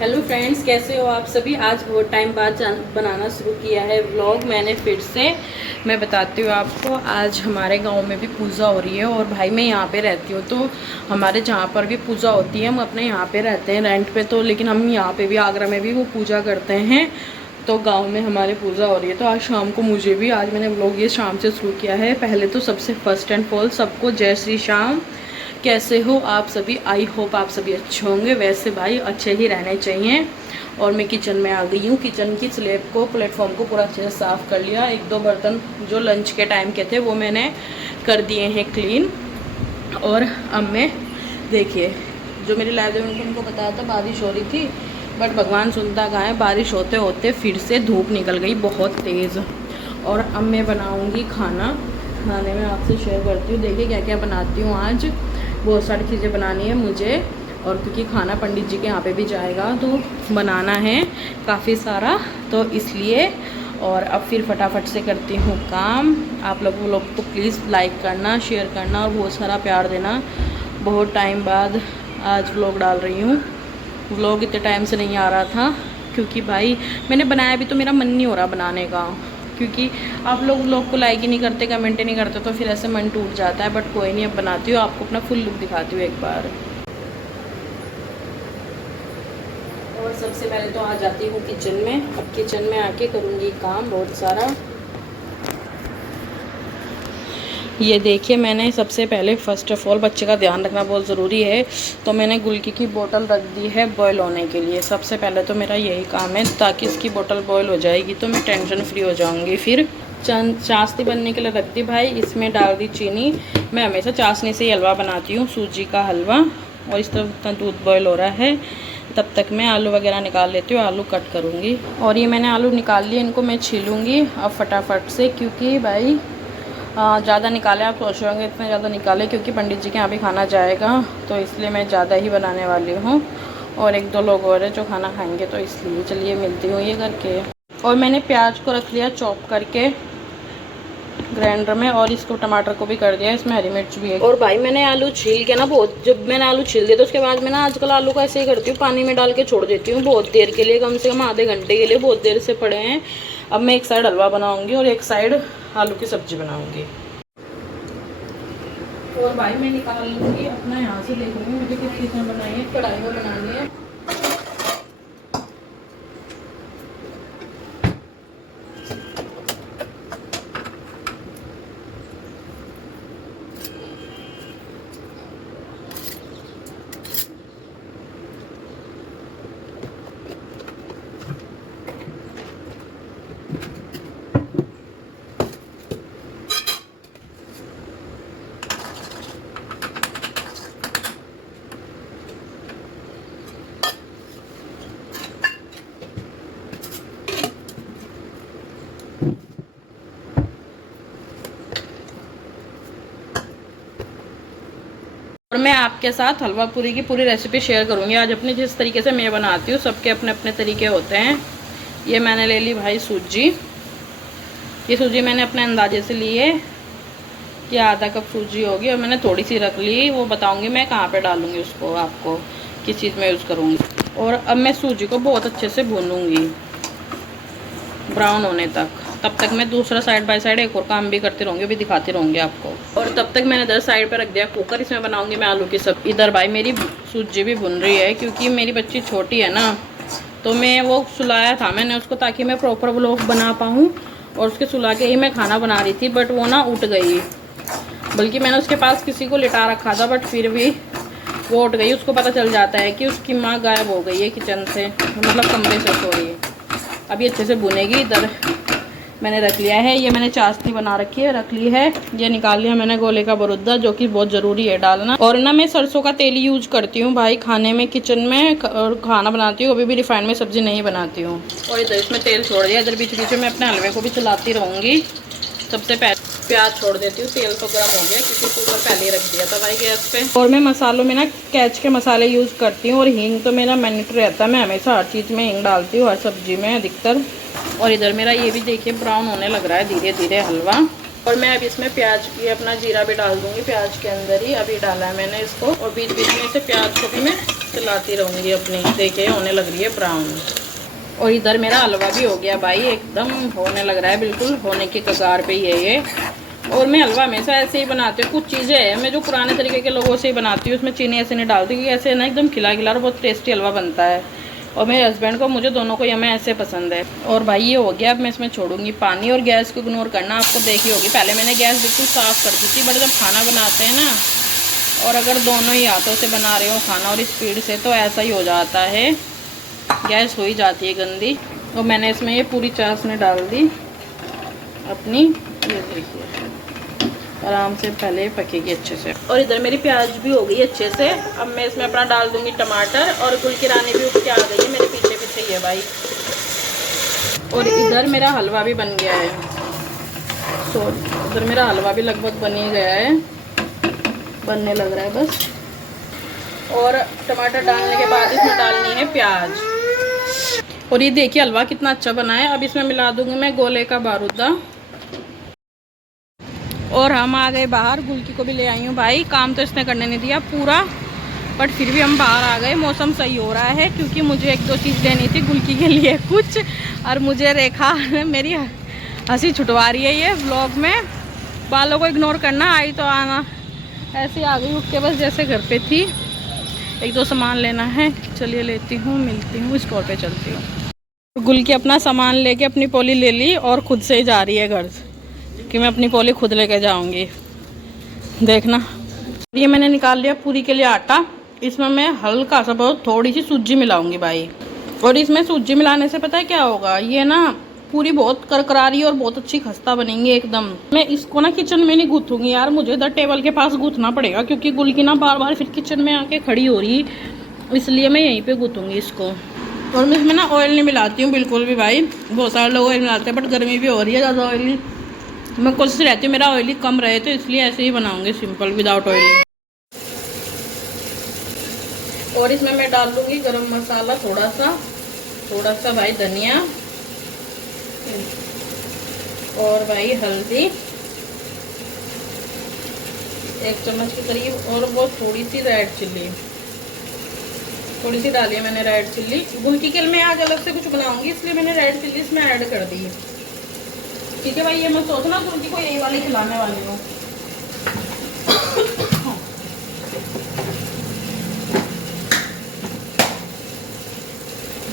Hello friends, कैसे हो आप सभी। आज बहुत टाइम बाद बनाना शुरू किया है व्लॉग मैंने फिर से। मैं बताती हूँ आपको, आज हमारे गांव में भी पूजा हो रही है और भाई मैं यहाँ पे रहती हूँ, तो हमारे जहाँ पर भी पूजा होती है हम अपने यहाँ पे रहते हैं रेंट पे, तो लेकिन हम यहाँ पे भी आगरा में भी वो पूजा करते हैं। तो गाँव में हमारे पूजा हो रही है, तो आज शाम को मुझे भी, आज मैंने व्लॉग ये शाम से शुरू किया है। पहले तो सबसे फर्स्ट एंड फॉल सबको जय श्री श्याम। कैसे हो आप सभी, आई होप आप सभी अच्छे होंगे। वैसे भाई अच्छे ही रहने चाहिए। और मैं किचन में आ गई हूँ। किचन की स्लैब को, प्लेटफॉर्म को पूरा अच्छे से साफ़ कर लिया। एक दो बर्तन जो लंच के टाइम के थे वो मैंने कर दिए हैं क्लीन। और अब मैं देखिए, जो मेरी लाइब्रेरी में उनको बताया था बारिश हो रही थी, बट भगवान सुनता कहाँ है, बारिश होते होते फिर से धूप निकल गई बहुत तेज़। और अब मैं बनाऊँगी खाना। खाने में आपसे शेयर करती हूँ, देखिए क्या क्या बनाती हूँ आज। बहुत सारी चीज़ें बनानी है मुझे, और क्योंकि खाना पंडित जी के यहाँ पे भी जाएगा तो बनाना है काफ़ी सारा, तो इसलिए। और अब फिर फटाफट से करती हूँ काम। आप लोग को प्लीज़ लाइक करना, शेयर करना और बहुत सारा प्यार देना। बहुत टाइम बाद आज व्लॉग डाल रही हूँ। व्लॉग इतने टाइम से नहीं आ रहा था, क्योंकि भाई मैंने बनाया भी तो मेरा मन नहीं हो रहा बनाने का, क्योंकि आप लोग को लाइक ही नहीं करते, कमेंट ही नहीं करते, तो फिर ऐसे मन टूट जाता है। बट कोई नहीं, अब बनाती हूँ, आपको अपना फुल लुक दिखाती हूँ एक बार। और सबसे पहले तो आ जाती हूँ किचन में। अब किचन में आके करूँगी काम बहुत सारा। ये देखिए, मैंने सबसे पहले फ़र्स्ट ऑफ़ ऑल बच्चे का ध्यान रखना बहुत ज़रूरी है, तो मैंने गुल्की की बोतल रख दी है बॉयल होने के लिए। सबसे पहले तो मेरा यही काम है, ताकि इसकी बोतल बॉयल हो जाएगी तो मैं टेंशन फ्री हो जाऊंगी। फिर चाशनी बनने के लिए रख दी भाई, इसमें डाल दी चीनी। मैं हमेशा चाशनी से ही हलवा बनाती हूँ, सूजी का हलवा। और इस तरफ इतना दूध बॉयल हो रहा है, तब तक मैं आलू वगैरह निकाल लेती हूँ, आलू कट करूँगी। और ये मैंने आलू निकाल लिए, इनको मैं छीलूँगी अब फटाफट से, क्योंकि भाई ज़्यादा निकाले। आप सोच रहे होंगे इतने ज़्यादा निकाले, क्योंकि पंडित जी के यहाँ भी खाना जाएगा, तो इसलिए मैं ज़्यादा ही बनाने वाली हूँ। और एक दो लोग और हैं जो खाना खाएंगे, तो इसलिए चलिए मिलती हूँ ये करके। और मैंने प्याज को रख लिया चॉप करके ग्राइंडर में, और इसको टमाटर को भी कर दिया, इसमें हरी मिर्च भी है। और भाई मैंने आलू छील के ना, बहुत, जब मैंने आलू छील दिया तो उसके बाद मैं ना आजकल आलू का ऐसे ही करती हूँ, पानी में डाल के छोड़ देती हूँ बहुत देर के लिए, कम से कम आधे घंटे के लिए, बहुत देर से पड़े हैं। अब मैं एक साइड हलवा बनाऊँगी और एक साइड आलू की सब्ज़ी बनाऊँगी। और भाई मैं निकाल लूँगी अपना, यहाँ से देखूँगी मुझे किस चीज़ में बनाई है, कढ़ाई में बनानी है। और मैं आपके साथ हलवा पूरी की पूरी रेसिपी शेयर करूँगी आज, अपने जिस तरीके से मैं बनाती हूँ। सबके अपने अपने तरीके होते हैं। ये मैंने ले ली भाई सूजी। ये सूजी मैंने अपने अंदाजे से ली है, ये आधा कप सूजी होगी, और मैंने थोड़ी सी रख ली। वो बताऊँगी मैं कहाँ पे डालूँगी उसको, आपको किस चीज़ में यूज़ करूँगी। और अब मैं सूजी को बहुत अच्छे से भूनूँगी ब्राउन होने तक। तब तक मैं दूसरा साइड बाय साइड एक और काम भी करती रहूँगी, अभी दिखाती रहूँगी आपको। और तब तक मैंने इधर साइड पे रख दिया कुकर, इसमें बनाऊँगी मैं आलू की सब्ज़ी। इधर भाई मेरी सूजी भी भुन रही है, क्योंकि मेरी बच्ची छोटी है ना, तो मैं वो सुलाया था मैंने उसको, ताकि मैं प्रॉपर व्लॉग बना पाऊँ। और उसके सुला के ही मैं खाना बना रही थी, बट वो ना उठ गई। बल्कि मैंने उसके पास किसी को लिटा रखा था, बट फिर भी वो उठ गई। उसको पता चल जाता है कि उसकी माँ गायब हो गई है किचन से, मतलब कमरे से, सॉरी। अब ये अच्छे से भुनेगी। इधर मैंने रख लिया है, ये मैंने चाशनी बना रखी है, रख ली है। ये निकाल लिया मैंने गोले का बरूदा, जो कि बहुत ज़रूरी है डालना। और ना मैं सरसों का तेल यूज करती हूँ भाई खाने में, किचन में, और खाना बनाती हूँ, कभी भी रिफाइंड में सब्ज़ी नहीं बनाती हूँ। और इधर इसमें तेल छोड़ दिया। इधर बीच बीच में मैं अपने हलवे को भी चलाती रहूँगी। सबसे पहले प्याज छोड़ देती हूँ, तेल तो गर्म हो गया, क्योंकि कुकर पहले ही रख दिया था भाई गैस पे। और मैं मसालों में ना कैच के मसाले यूज़ करती हूँ, और हींग तो मेरा मैंडेटरी रहता है, मैं हमेशा हर चीज़ में हींग डालती हूँ, हर सब्जी में अधिकतर। और इधर मेरा ये भी देखिए ब्राउन होने लग रहा है धीरे धीरे हलवा। और मैं अभी इसमें प्याज ये अपना जीरा भी डाल दूँगी प्याज के अंदर ही, अभी डाला है मैंने इसको। और बीच बीच में से प्याज को भी मैं चलाती रहूँगी अपनी। देखिए होने लग रही है ब्राउन। और इधर मेरा हलवा भी हो गया भाई, एकदम होने लग रहा है, बिल्कुल होने की कगार पे ही है ये। और मैं हलवा हमेशा ऐसे ही बनाती हूँ। कुछ चीज़ें हैं मैं जो पुराने तरीके के लोगों से ही बनाती हूँ, उसमें चीनी ऐसे नहीं डालती, क्योंकि ऐसे ना एकदम खिला खिला और बहुत टेस्टी हलवा बनता है। और मेरे हस्बैंड को, मुझे दोनों को हमें ऐसे पसंद है। और भाई ये हो गया, अब मैं इसमें छोड़ूंगी पानी। और गैस को इग्नोर करना, आपको देखी होगी पहले मैंने गैस बिल्कुल साफ़ कर दी थी, बट जब खाना बनाते हैं ना, और अगर दोनों ही हाथों से बना रहे हो खाना और स्पीड से, तो ऐसा ही हो जाता है, गैस हो ही जाती है गंदी। और मैंने इसमें ये पूरी चाशनी डाल दी अपनी, ये देखिए आराम से पहले पकेगी अच्छे से। और इधर मेरी प्याज भी हो गई अच्छे से। अब मैं इसमें अपना डाल दूंगी टमाटर। और गुल की रानी भी उठ के आ गई है, मेरे पीछे पीछे ही है भाई। और इधर मेरा हलवा भी बन गया है। इधर मेरा हलवा भी लगभग बन ही गया है, बनने लग रहा है बस। और टमाटर डालने के बाद इसमें डालनी है प्याज। और ये देखिए हलवा कितना अच्छा बना है। अब इसमें मिला दूंगी मैं गोले का बारूदा। और हम आ गए बाहर, गुलकी को भी ले आई हूँ भाई। काम तो इसने करने नहीं दिया पूरा, बट फिर भी हम बाहर आ गए। मौसम सही हो रहा है, क्योंकि मुझे एक दो चीज़ लेनी थी गुलकी के लिए कुछ। और मुझे रेखा मेरी हंसी छुटवा रही है ये व्लॉग में। बालों को इग्नोर करना, आई तो आना। ऐसे आ गई उठ के बस, जैसे घर पे थी। एक दो सामान लेना है, चलिए लेती हूँ, मिलती हूँ, स्टोर पे चलती हूँ। गुलकी अपना सामान लेके अपनी पोली ले ली और खुद से ही जा रही है घर, कि मैं अपनी पोली खुद लेके जाऊंगी। देखना, ये मैंने निकाल लिया पूरी के लिए आटा। इसमें मैं हल्का सा बहुत थोड़ी सी सूजी मिलाऊंगी भाई। और इसमें सूजी मिलाने से पता है क्या होगा, ये ना पूरी बहुत करकरारी और बहुत अच्छी खस्ता बनेंगी एकदम। मैं इसको ना किचन में नहीं गूंथूंगी यार, मुझे इधर टेबल के पास गूंथना पड़ेगा, क्योंकि गुलकी ना बार बार फिर किचन में आके खड़ी हो रही, इसलिए मैं यहीं पे गूंथूंगी इसको। और मैं इसमें ना ऑयल नहीं मिलाती हूँ बिल्कुल भी भाई। बहुत सारे लोग ऑयल मिलाते हैं, बट गर्मी भी हो रही है ज़्यादा ऑयली। मैं कोशिश रहती हूँ मेरा ऑयली कम रहे, तो इसलिए ऐसे ही बनाऊंगी सिंपल विदाउट ऑयली। और इसमें मैं डाल लूँगी गरम मसाला थोड़ा सा भाई, धनिया, और भाई हल्दी 1 चम्मच के करीब। और वो थोड़ी सी रेड चिल्ली, थोड़ी सी डाली है मैंने रेड चिल्ली। गुलकी के लिए मैं आज अलग से कुछ बनाऊंगी, इसलिए मैंने रेड चिल्ली इसमें ऐड कर दी। ठीक है भाई, ये मैं सोचना गुलकी को यही वाली खिलाने वाली हूँ।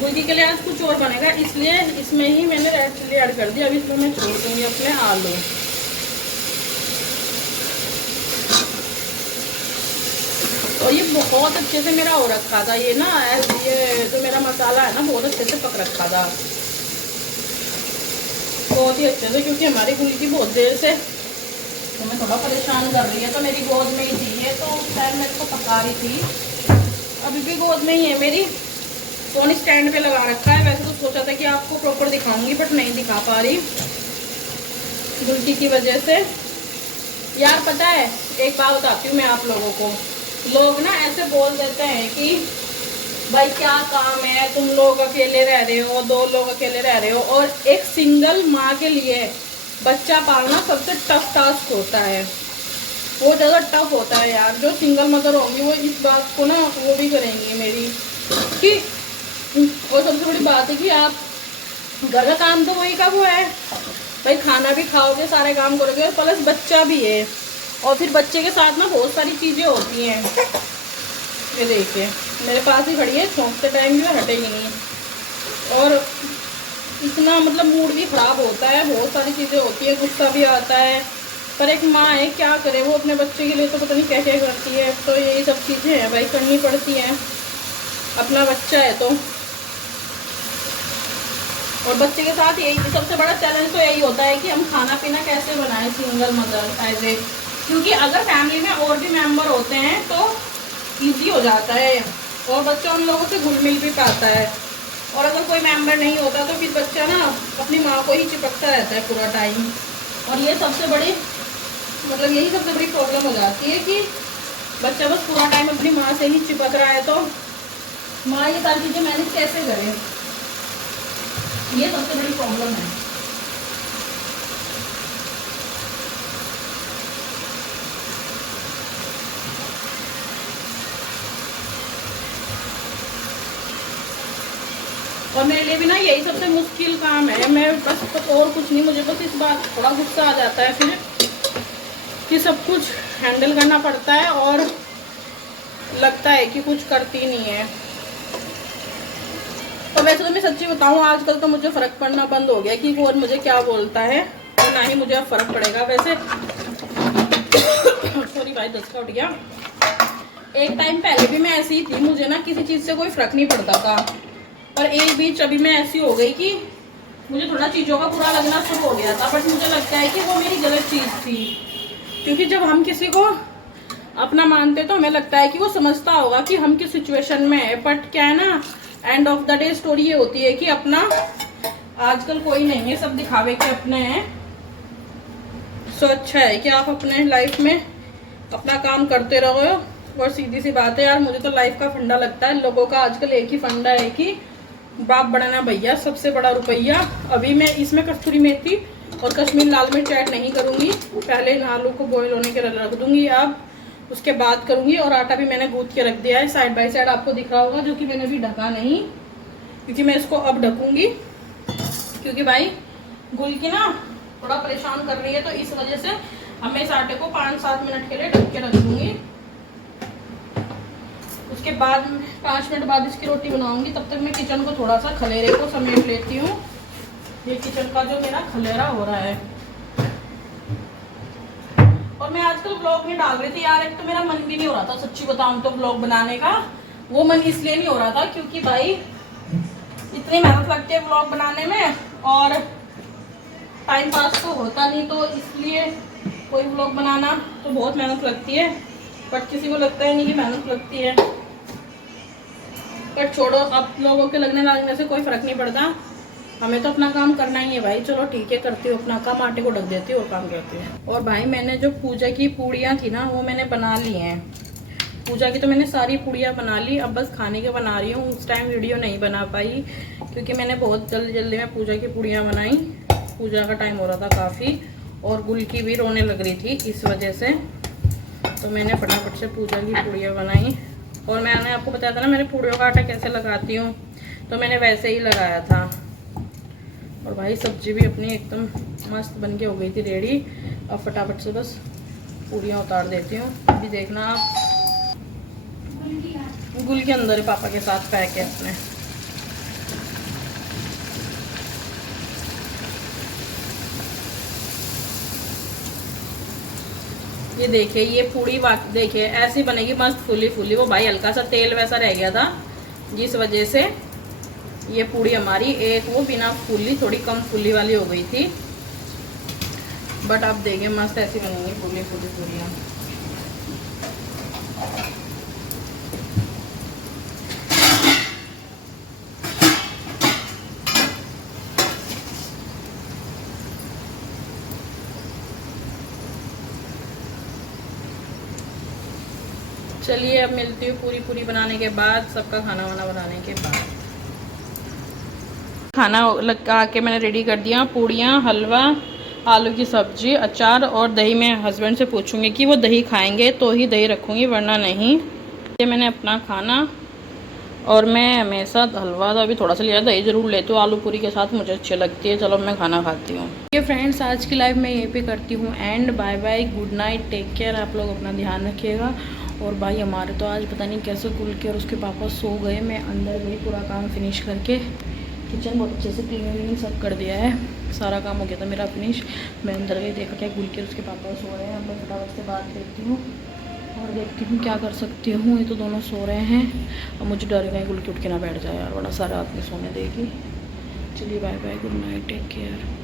गुलकी के लिए आज कुछ और बनेगा, इसलिए इसमें ही मैंने रेड चिल्ली ऐड कर दी। अब इसमें मैं छोड़ दूंगी अपने आलू। और ये बहुत अच्छे से मेरा हो रखा था, ये ना ये जो मेरा मसाला है ना बहुत अच्छे से पक रखा था, बहुत ही अच्छे से। क्योंकि हमारी गुलकी बहुत देर से हमें थोड़ा परेशान कर रही है, तो मेरी गोद में ही थी ये, तो उस टाइम मेरे को पका रही थी। अभी भी गोद में ही है मेरी, फोन स्टैंड पे लगा रखा है। वैसे तो सोचा था कि आपको प्रॉपर दिखाऊंगी, बट नहीं दिखा पा रही गुलकी की वजह से। यार पता है, एक बात बताती हूँ मैं आप लोगों को। लोग ना ऐसे बोल देते हैं कि भाई क्या काम है, तुम लोग अकेले रह रहे हो, 2 लोग अकेले रह रहे हो। और एक सिंगल माँ के लिए बच्चा पालना सबसे टफ टास्क होता है, वो ज़्यादा टफ होता है यार। जो सिंगल मदर होंगी वो इस बात को ना वो भी करेंगी मेरी कि। और सबसे बड़ी बात है कि आप घर का काम तो वही का वो है भाई, खाना भी खाओगे, सारे काम करोगे, और प्लस बच्चा भी है। और फिर बच्चे के साथ ना बहुत सारी चीज़ें होती हैं। ये देखिए मेरे पास ही खड़ी है, छोंकते टाइम भी हटेगी नहीं। और इतना मतलब मूड भी ख़राब होता है, बहुत सारी चीज़ें होती है, गुस्सा भी आता है। पर एक माँ है, क्या करे, वो अपने बच्चे के लिए तो पता नहीं क्या क्या करती है। तो यही सब चीज़ें हैं भाई, करनी पड़ती हैं, अपना बच्चा है तो। और बच्चे के साथ यही सबसे बड़ा चैलेंज तो यही होता है कि हम खाना पीना कैसे बनाएं सिंगल मदर एज ए। क्योंकि अगर फैमिली में और भी मेंबर होते हैं तो इजी हो जाता है, और बच्चा उन लोगों से घुल मिल भी पाता है। और अगर कोई मेंबर नहीं होता तो फिर बच्चा ना अपनी माँ को ही चिपकता रहता है पूरा टाइम। और ये सबसे बड़ी मतलब यही सबसे बड़ी प्रॉब्लम हो जाती है कि बच्चा बस पूरा टाइम अपनी माँ से ही चिपक रहा है, तो माँ ये सारी चीज़ें मैनेज कैसे करे, ये सबसे बड़ी प्रॉब्लम है। और मेरे लिए भी ना यही सबसे मुश्किल काम है। मैं बस और कुछ नहीं, मुझे बस इस बात थोड़ा गुस्सा आ जाता है फिर कि सब कुछ हैंडल करना पड़ता है और लगता है कि कुछ करती नहीं है। और वैसे तो मैं सच्ची बताऊँ, आजकल तो मुझे फ़र्क पड़ना बंद हो गया कि कौन मुझे क्या बोलता है, और ना ही मुझे अब फ़र्क पड़ेगा। वैसे सॉरी भाई, दस उठ गया। एक टाइम पहले भी मैं ऐसी ही थी, मुझे ना किसी चीज़ से कोई फ़र्क नहीं पड़ता था। और एक बीच अभी मैं ऐसी हो गई कि मुझे थोड़ा चीज़ों का बुरा लगना शुरू हो गया था। बट मुझे लगता है कि वो मेरी गलत चीज़ थी, क्योंकि जब हम किसी को अपना मानते तो हमें लगता है कि वो समझता होगा कि हम किस सिचुएशन में है। बट क्या है ना, end of the day story ये होती है कि अपना आजकल कोई नहीं है, सब दिखावे के अपने हैं। सो अच्छा है कि आप अपने लाइफ में अपना काम करते रहो। और सीधी सी बात है यार, मुझे तो लाइफ का फंडा लगता है, लोगों का आजकल एक ही फंडा है कि बाप बनाना भैया, सबसे बड़ा रुपया। अभी मैं इसमें कस्तूरी मेथी और कश्मीर लाल मिर्च ऐड नहीं करूँगी, पहले इन आलू को बॉईल होने के लिए रख दूँगी, अब उसके बाद करूँगी। और आटा भी मैंने गूंथ के रख दिया है साइड बाय साइड, आपको दिख रहा होगा, जो कि मैंने अभी ढका नहीं, क्योंकि मैं इसको अब ढकूँगी, क्योंकि भाई गुल की ना थोड़ा परेशान कर रही है, तो इस वजह से अब मैं इस आटे को 5-7 मिनट के लिए ढक के रख दूँगी। उसके बाद 5 मिनट बाद इसकी रोटी बनाऊंगी। तब तक मैं किचन को थोड़ा सा खलेरे को समेट लेती हूँ। ये किचन का जो मेरा खलेरा हो रहा है। और मैं आजकल ब्लॉग नहीं डाल रही थी यार, एक तो मेरा मन भी नहीं हो रहा था, सच्ची बताऊं तो ब्लॉग बनाने का। वो मन इसलिए नहीं हो रहा था क्योंकि भाई इतनी मेहनत लगती है ब्लॉग बनाने में, और टाइम पास तो होता नहीं, तो इसलिए कोई ब्लॉग बनाना तो बहुत मेहनत लगती है। बट किसी को लगता है नहीं कि मेहनत लगती है, बट छोड़ो, अब लोगों के लगने से कोई फर्क नहीं पड़ता, हमें तो अपना काम करना ही है भाई। चलो ठीक है, करती हूँ अपना काम, आटे को ढक देती हूँ और काम करती हूँ। और भाई मैंने जो पूजा की पूड़ियाँ थी ना, वो मैंने बना ली हैं। पूजा की तो मैंने सारी पूड़ियाँ बना ली, अब बस खाने के बना रही हूँ। उस टाइम वीडियो नहीं बना पाई क्योंकि मैंने बहुत जल्दी में पूजा की पूड़ियाँ बनाई। पूजा का टाइम हो रहा था काफ़ी, और गुल की भी रोने लग रही थी, इस वजह से तो मैंने फटाफट से पूजा की पूड़ियाँ बनाई। और मैंने आपको बताया था ना मैंने पूड़ियों का आटा कैसे लगाती हूँ, तो मैंने वैसे ही लगाया था। और भाई सब्जी भी अपनी एकदम मस्त बन के हो गई थी रेडी। अब फटाफट से बस पूड़ियाँ उतार देती हूँ। अभी देखना आप, गुल के अंदर ही पापा के साथ पैक है अपने। ये देखिए, ये पूड़ी देखिए ऐसी बनेगी मस्त फुली फुली। वो भाई हल्का सा तेल वैसा रह गया था, जिस वजह से ये पूड़ी हमारी एक वो बिना फुली, थोड़ी कम फुली वाली हो गई थी। बट अब देखिए मस्त ऐसी बनेंगी फुली फुली पूड़ियाँ। चलिए अब मिलती हूँ पूरी पूरी बनाने के बाद, सबका खाना वाना बनाने के बाद। खाना लगा के मैंने रेडी कर दिया, पूड़ियाँ, हलवा, आलू की सब्जी, अचार और दही। मैं हस्बैंड से पूछूंगी कि वो दही खाएंगे तो ही दही रखूँगी, वरना नहीं। ये मैंने अपना खाना, और मैं हमेशा हलवा तो अभी थोड़ा सा लिया, दही ज़रूर लेती हूँ आलू पूरी के साथ, मुझे अच्छी लगती है। चलो मैं खाना खाती हूँ। ये फ्रेंड्स आज की लाइव मैं यहीं पे करती हूँ end. Bye bye, good night, take care. आप लोग अपना ध्यान रखिएगा। और भाई हमारे तो आज पता नहीं कैसे गुल के और उसके पापा सो गए। मैं अंदर गई पूरा काम फिनिश करके, किचन बहुत अच्छे से क्लीन सब कर दिया है, सारा काम हो गया था मेरा फिनिश। मैं अंदर गई, देखा क्या गुल के उसके पापा सो रहे हैं। अब मैं फटाफट से बात देखती हूँ और देखती हूँ क्या कर सकती हूँ। ये तो दोनों सो रहे हैं, अब मुझे डर गए गुल के उठ के ना बैठ जाए यार, बड़ा सारा रात में सोने देगी। चलिए bye bye, good night, take care.